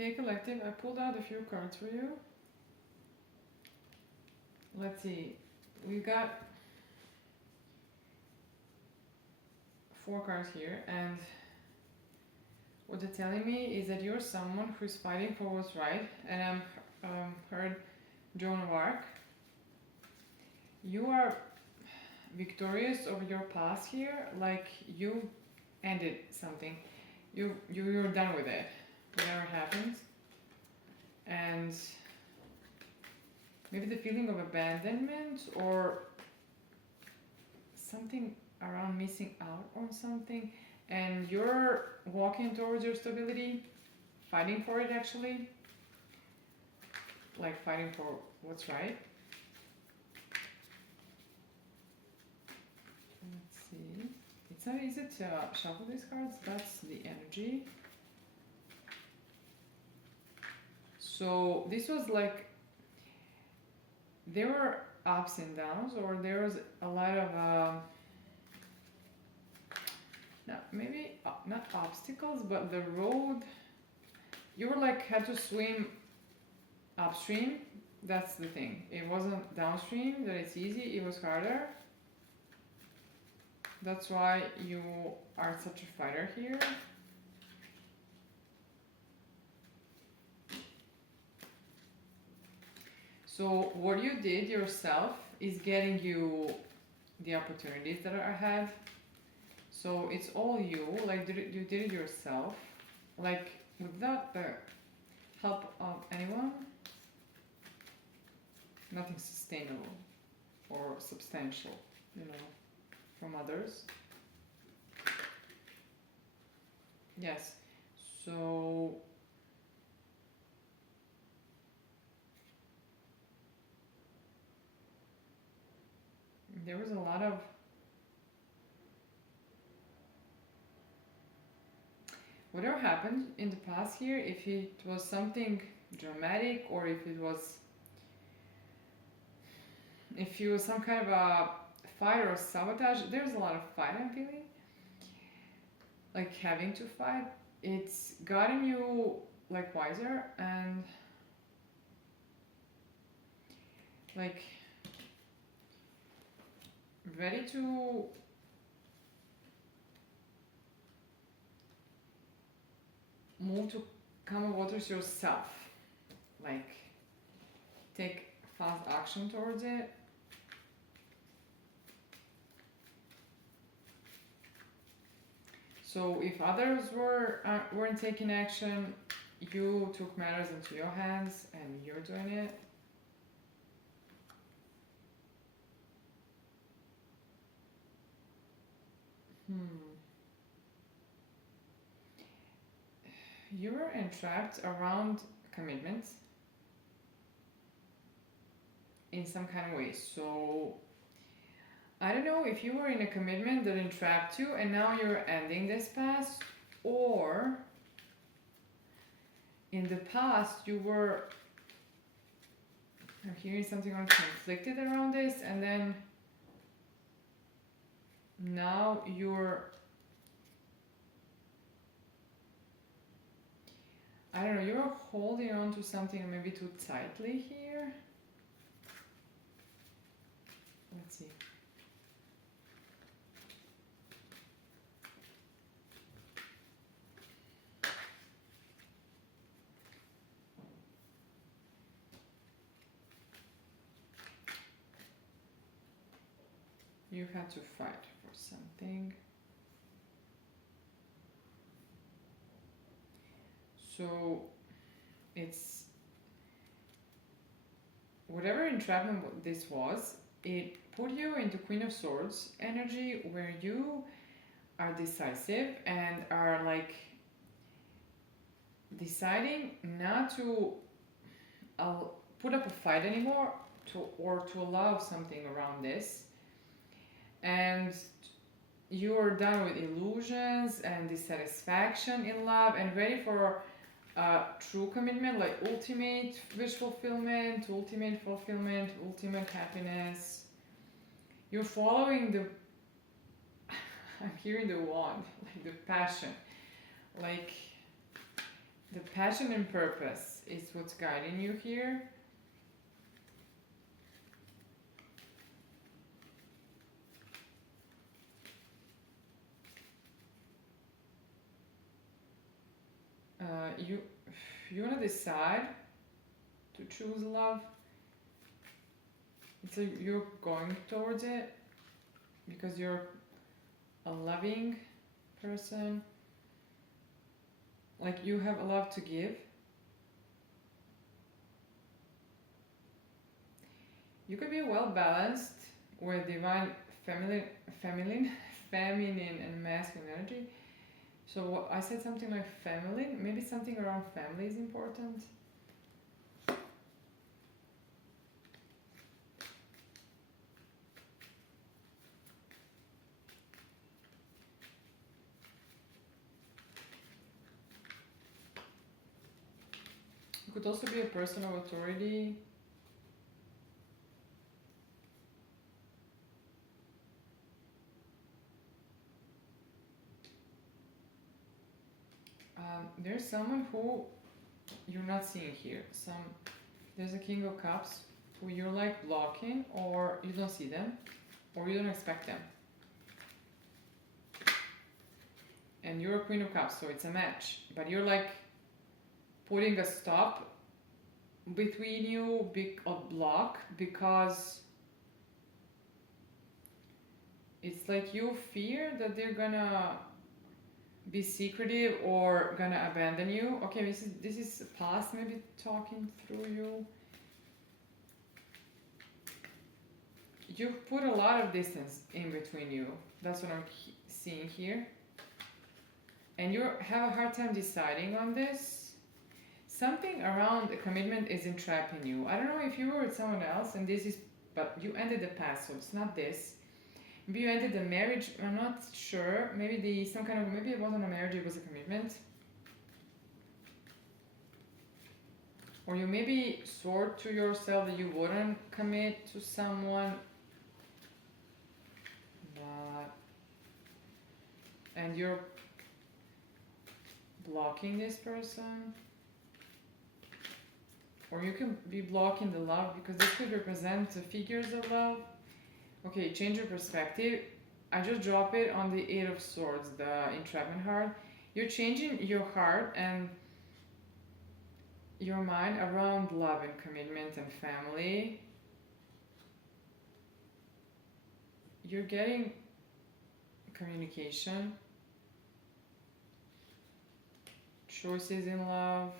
Okay, collective, I pulled out a few cards for you. Let's see. We got 4 cards here, and what they're telling me is that you're someone who's fighting for what's right, and I'm heard Joan of Arc. You are victorious over your past here, like you ended something. You're done with it, whatever happens. And maybe the feeling of abandonment or something around missing out on something, and you're walking towards your stability, fighting for it actually, like fighting for what's right. Let's see. It's not easy to shuffle these cards. That's the energy. So this was like, there were ups and downs, or there was a lot of maybe not obstacles, but the road, you were like had to swim upstream. That's the thing. It wasn't downstream that it's easy, it was harder. That's why you are such a fighter here. So what you did yourself is getting you the opportunities that are ahead. So it's all you, like you did it yourself, like without the help of anyone. Nothing sustainable or substantial, from others. Yes, so there was a lot of whatever happened in the past here, if it was something dramatic or if you was some kind of a fight or sabotage, there's a lot of fight I'm feeling. Like having to fight, it's gotten you like wiser and like ready to move to calmer waters yourself, like take fast action towards it. So if others weren't taking action, you took matters into your hands and you're doing it. You were entrapped around commitments in some kind of way. So I don't know if you were in a commitment that entrapped you and now you're ending this past, or in the past you were, I'm hearing something on conflicted around this, and then now you're, I don't know, you're holding on to something maybe too tightly here. Let's see. You had to fight for something. So it's whatever entrapment this was, it put you into Queen of Swords energy, where you are decisive and are like deciding not to put up a fight anymore, to allow something around this, and you're done with illusions and dissatisfaction in love and ready for true commitment, like ultimate wish fulfillment, ultimate happiness. You're following the I'm hearing the wand, like the passion, like The passion and purpose is what's guiding you here. You want to decide to choose love. It's like you're going towards it because you're a loving person. Like you have a love to give. You could be well balanced with divine feminine, feminine and masculine energy. So I said something like feminine. Maybe something around family is important. You could also be a person of authority. There's someone who you're not seeing here. There's a King of Cups who you're like blocking, or you don't see them, or you don't expect them. And you're a Queen of Cups, so it's a match. But you're like putting a stop between you, a block, because it's like you fear that they're gonna be secretive or gonna abandon you. Okay, this is past maybe talking through you. You put a lot of distance in between you. That's what I'm seeing here. And you have a hard time deciding on this. Something around a commitment is entrapping you. I don't know if you were with someone else and but you ended the past, so it's not this. Maybe you ended the marriage, I'm not sure. Maybe maybe it wasn't a marriage, it was a commitment. Or you maybe swore to yourself that you wouldn't commit to someone. And you're blocking this person. Or you can be blocking the love because this could represent the figures of love. Okay, change your perspective. I just drop it on the Eight of Swords, the entrapment heart. You're changing your heart and your mind around love and commitment and family. You're getting communication, choices in love,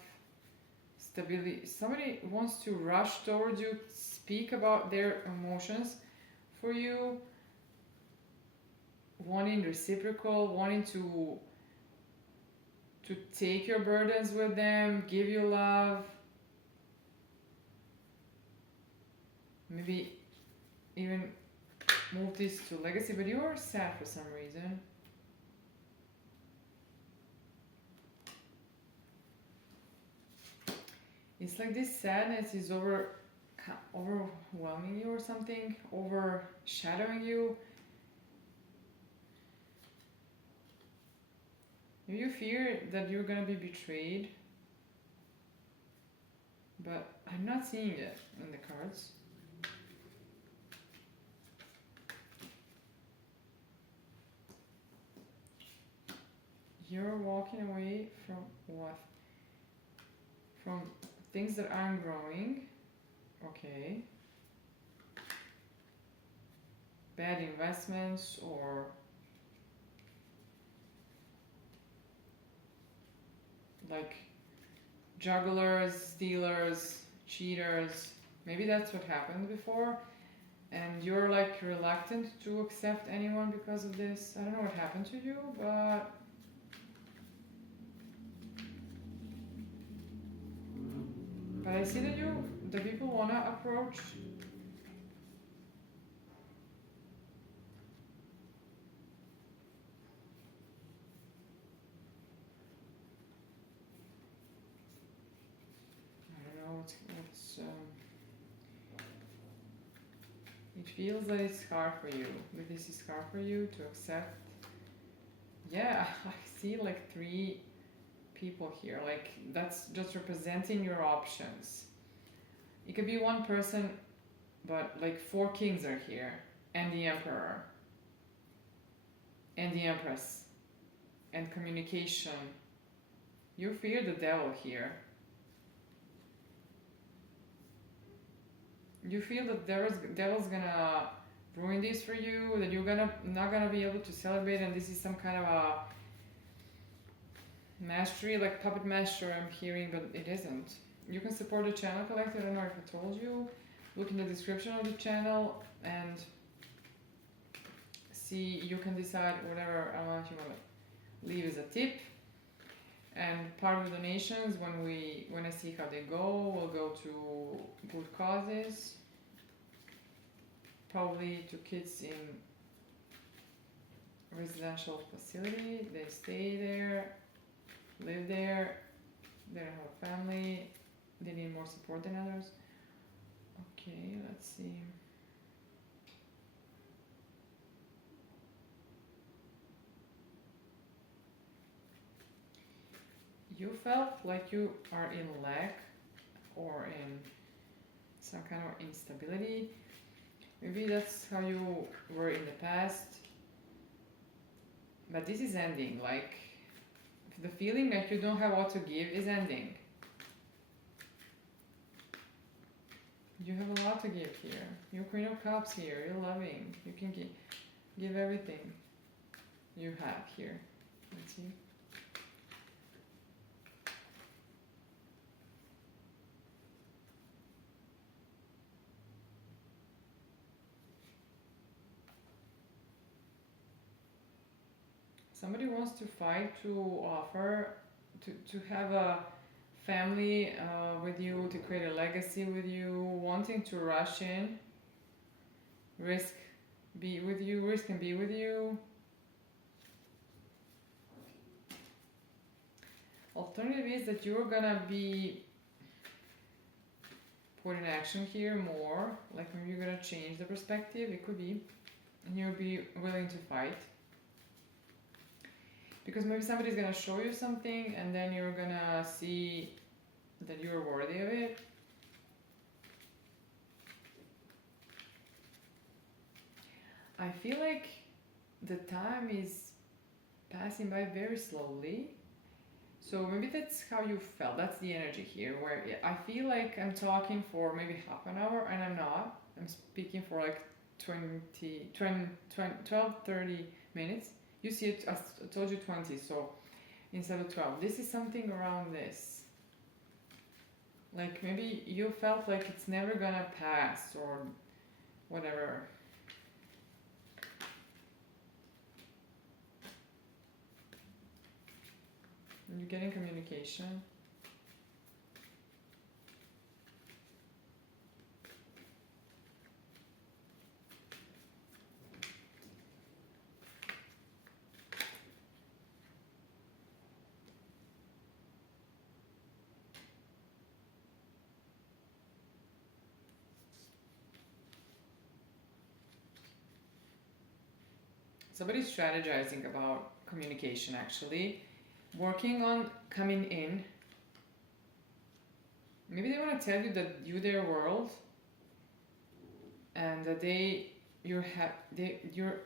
stability. Somebody wants to rush towards you, speak about their emotions for you, wanting reciprocal, wanting to take your burdens with them, give you love, maybe even move this to legacy, but you are sad for some reason. It's like this sadness is overwhelming you or something, overshadowing you. Maybe you fear that you're gonna be betrayed, but I'm not seeing it in the cards. You're walking away from what? From things that aren't growing. Okay. Bad investments or like jugglers, stealers, cheaters. Maybe that's what happened before. And you're like reluctant to accept anyone because of this. I don't know what happened to you, but I see that the people wanna approach. I don't know what's it feels like it's hard for you. That this is hard for you to accept. Yeah, I see like 3 people here. Like that's just representing your options. It could be one person, but like four kings are here, and the emperor, and the empress, and communication. You fear the devil here. You feel that devil's gonna ruin this for you, that you're not gonna be able to celebrate, and this is some kind of a mastery, like puppet master I'm hearing, but it isn't. You can support the channel collector. I don't know if I told you. Look in the description of the channel and see. You can decide whatever amount you want to leave as a tip. And part of the donations, when I see how they go, will go to good causes. Probably to kids in residential facility. They stay there, live there. They don't have a family. They need more support than others. Okay, let's see. You felt like you are in lack or in some kind of instability. Maybe that's how you were in the past. But this is ending. Like the feeling that you don't have what to give is ending. You have a lot to give here. You're Queen of Cups here. You're loving. You can give everything you have here. Let's see. Somebody wants to fight to offer to have a family with you, to create a legacy with you, wanting to rush in, risk and be with you. Alternative is that you're gonna be put in action here more, like maybe you're gonna change the perspective, it could be, and you'll be willing to fight. Because maybe somebody's gonna show you something and then you're gonna see that you're worthy of it. I feel like the time is passing by very slowly. So maybe that's how you felt. That's the energy here, where I feel like I'm talking for maybe half an hour and I'm not. I'm speaking for like 12, 30 minutes. You see it, I told you 20, so instead of 12. This is something around this. Like maybe you felt like it's never gonna pass or whatever. You're getting communication. Somebody's strategizing about communication, actually. Working on coming in. Maybe they want to tell you that you're their world and that you're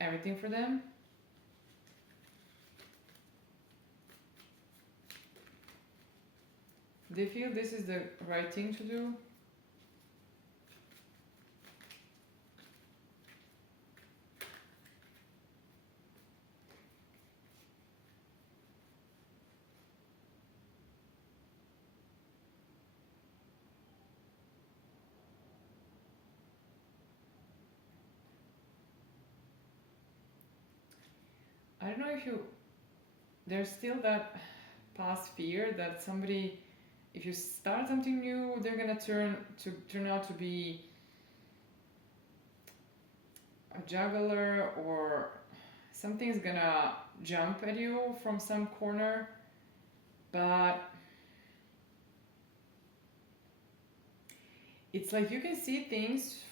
everything for them. They feel this is the right thing to do. I don't know if there's still that past fear that somebody, if you start something new, they're gonna turn out to be a juggler, or something's gonna jump at you from some corner. But it's like you can see things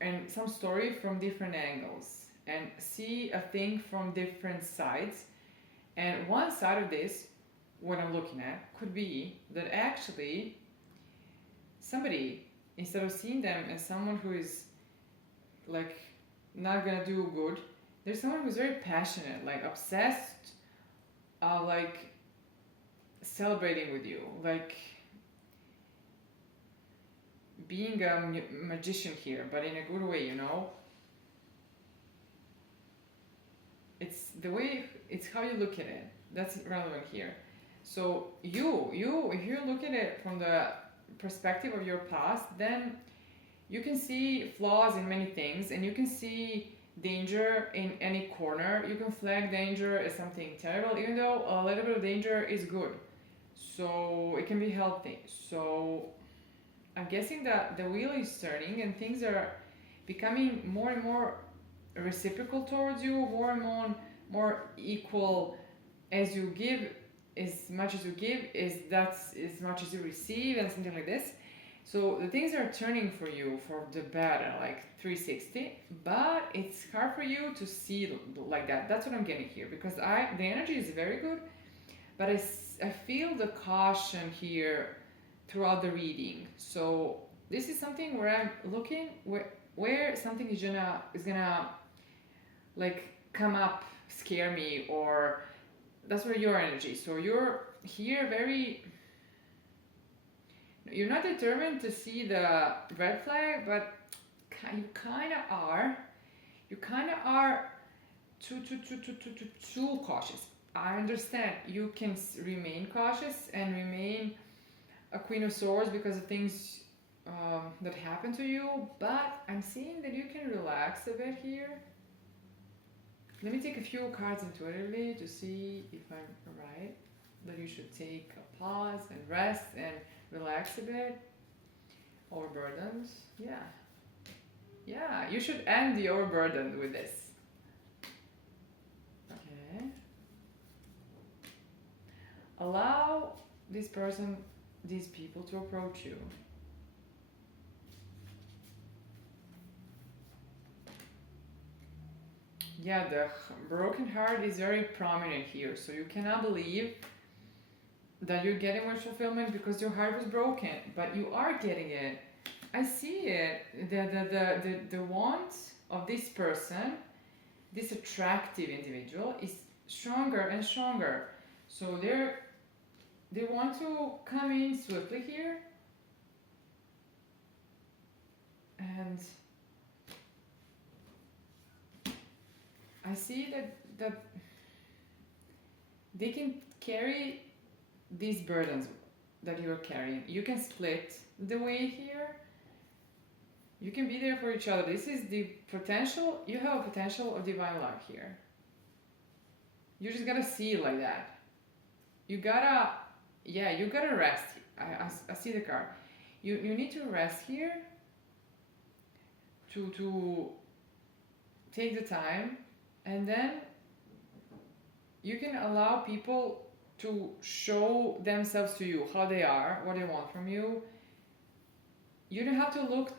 and some story from different angles and see a thing from different sides. And one side of this what I'm looking at could be that actually somebody, instead of seeing them as someone who is like not gonna do good, there's someone who's very passionate, like obsessed, like celebrating with you, like being a magician here, but in a good way, you know. It's the way, it's how you look at it that's relevant here. So if you look at it from the perspective of your past, then you can see flaws in many things, and you can see danger in any corner. You can flag danger as something terrible, even though a little bit of danger is good. So it can be healthy. So I'm guessing that the wheel is turning and things are becoming more and more reciprocal towards you, more and more equal. As you give, as much as you give, is that's as much as you receive, and something like this. So the things are turning for you for the better, like 360, but it's hard for you to see like that. That's what I'm getting here, because the energy is very good, but I feel the caution here throughout the reading. So this is something where I'm looking where something is gonna like come up, scare me, or that's where your energy. So you're here very, you're not determined to see the red flag, but you kind of are. You kind of are too cautious. I understand you can remain cautious and remain a Queen of Swords because of things that happen to you, but I'm seeing that you can relax a bit here. Let me take a few cards intuitively to see if I'm right. That you should take a pause and rest and relax a bit. Overburdened. Yeah, you should end the overburdened with this. Okay. Allow this person, these people to approach you. Yeah, the broken heart is very prominent here, so you cannot believe that you're getting wish fulfillment because your heart was broken, but you are getting it. I see it. The want of this person, this attractive individual, is stronger and stronger. So they want to come in swiftly here, and I see that they can carry these burdens that you're carrying. You can split the weight here. You can be there for each other. This is the potential. You have a potential of divine love here. You just gotta see it like that. You gotta rest. I see the card. You need to rest here to take the time, and then you can allow people to show themselves to you, how they are, what they want from you. You don't have to look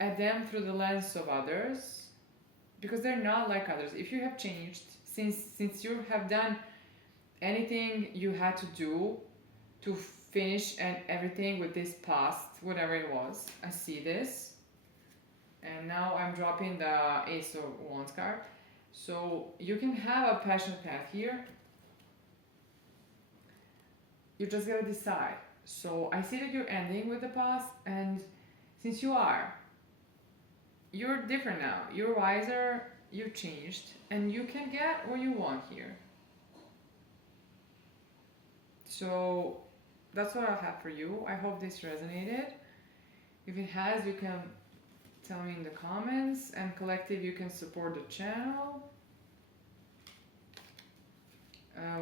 at them through the lens of others, because they're not like others. If you have changed since you have done anything you had to do to finish and everything with this past, whatever it was, I see this. And now I'm dropping the Ace of Wands card. So you can have a passionate path here. You just gotta decide. So I see that you're ending with the past, and since you're different now. You're wiser, you've changed, and you can get what you want here. So that's what I have for you. I hope this resonated. If it has, you can tell me in the comments, and collective, you can support the channel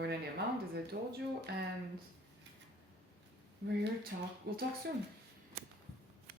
with any amount, as I told you, and we'll talk soon.